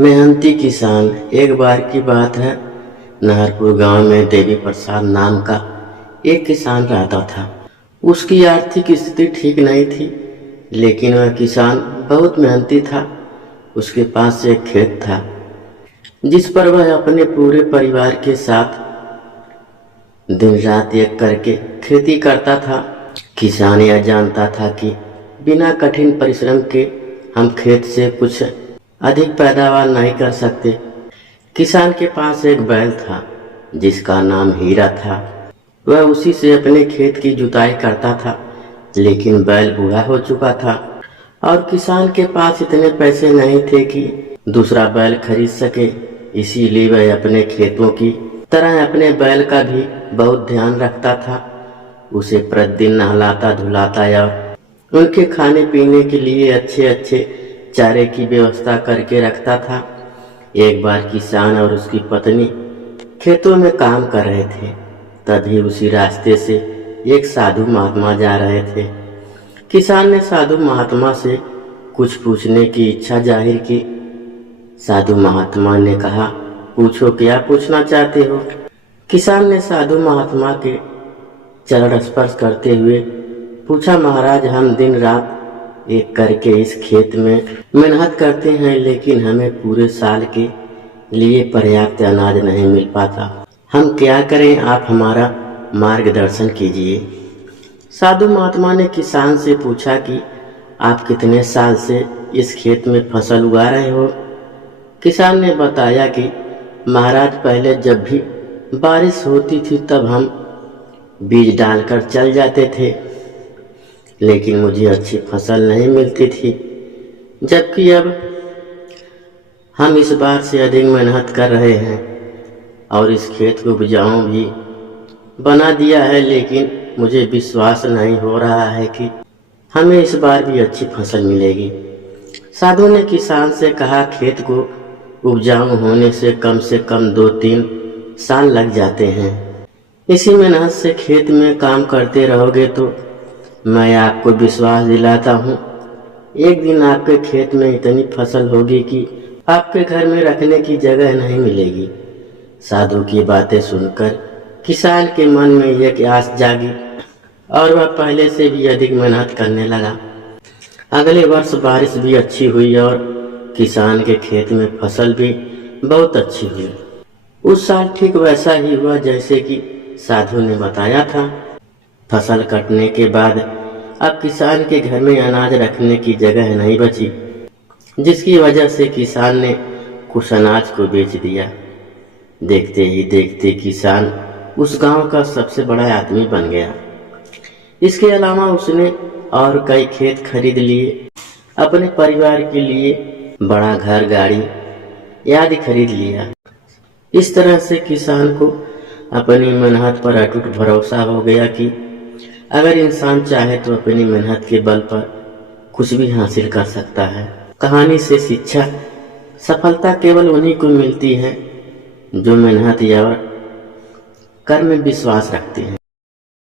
मेहनती किसान। एक बार की बात है, नाहरपुर गांव में देवी प्रसाद नाम का एक किसान रहता था। उसकी आर्थिक स्थिति ठीक नहीं थी, लेकिन वह किसान बहुत मेहनती था। उसके पास एक खेत था जिस पर वह अपने पूरे परिवार के साथ दिन रात एक करके खेती करता था। किसान यह जानता था कि बिना कठिन परिश्रम के हम खेत से कुछ अधिक पैदावार नहीं कर सकते। किसान के पास एक बैल था जिसका नाम हीरा था। वह उसी से अपने खेत की जुताई करता था, लेकिन बैल बूढ़ा हो चुका था और किसान के पास इतने पैसे नहीं थे कि दूसरा बैल खरीद सके। इसीलिए वह अपने खेतों की तरह अपने बैल का भी बहुत ध्यान रखता था। उसे प्रतिदिन नहलाता धुलाता या उनके खाने पीने के लिए अच्छे अच्छे चारे की व्यवस्था करके रखता था। एक बार किसान और उसकी पत्नी खेतों में काम कर रहे थे। तभी उसी रास्ते से एक साधु महात्मा जा रहे थे। किसान ने साधु महात्मा से कुछ पूछने की इच्छा जाहिर की। साधु महात्मा ने कहा, पूछो, क्या पूछना चाहते हो? किसान ने साधु महात्मा के चरण स्पर्श करते हुए पूछा, महाराज, हम दिन रात एक करके इस खेत में मेहनत करते हैं, लेकिन हमें पूरे साल के लिए पर्याप्त अनाज नहीं मिल पाता। हम क्या करें? आप हमारा मार्गदर्शन कीजिए। साधु महात्मा ने किसान से पूछा कि आप कितने साल से इस खेत में फसल उगा रहे हो? किसान ने बताया कि महाराज, पहले जब भी बारिश होती थी तब हम बीज डालकर चल जाते थे, लेकिन मुझे अच्छी फसल नहीं मिलती थी। जबकि अब हम इस बार से अधिक मेहनत कर रहे हैं और इस खेत को उपजाऊ भी बना दिया है, लेकिन मुझे विश्वास नहीं हो रहा है कि हमें इस बार भी अच्छी फसल मिलेगी। साधु ने किसान से कहा, खेत को उपजाऊ होने से कम 2-3 साल लग जाते हैं। इसी मेहनत से खेत में काम करते रहोगे तो मैं आपको विश्वास दिलाता हूँ, एक दिन आपके खेत में इतनी फसल होगी कि आपके घर में रखने की जगह नहीं मिलेगी। साधु की बातें सुनकर किसान के मन में एक आस जागी और वह पहले से भी अधिक मेहनत करने लगा। अगले वर्ष बारिश भी अच्छी हुई और किसान के खेत में फसल भी बहुत अच्छी हुई। उस साल ठीक वैसा ही हुआ जैसे कि साधु ने बताया था। फसल कटने के बाद अब किसान के घर में अनाज रखने की जगह नहीं बची, जिसकी वजह से किसान ने कुछ अनाज को बेच दिया। देखते ही देखते किसान उस गांव का सबसे बड़ा आदमी बन गया। इसके अलावा उसने और कई खेत खरीद लिए, अपने परिवार के लिए बड़ा घर, गाड़ी आदि खरीद लिया। इस तरह से किसान को अपनी मेहनत पर अटूट भरोसा हो गया कि अगर इंसान चाहे तो अपनी मेहनत के बल पर कुछ भी हासिल कर सकता है। कहानी से शिक्षा, सफलता केवल उन्हीं को मिलती है जो मेहनत या कर्म में विश्वास रखते हैं।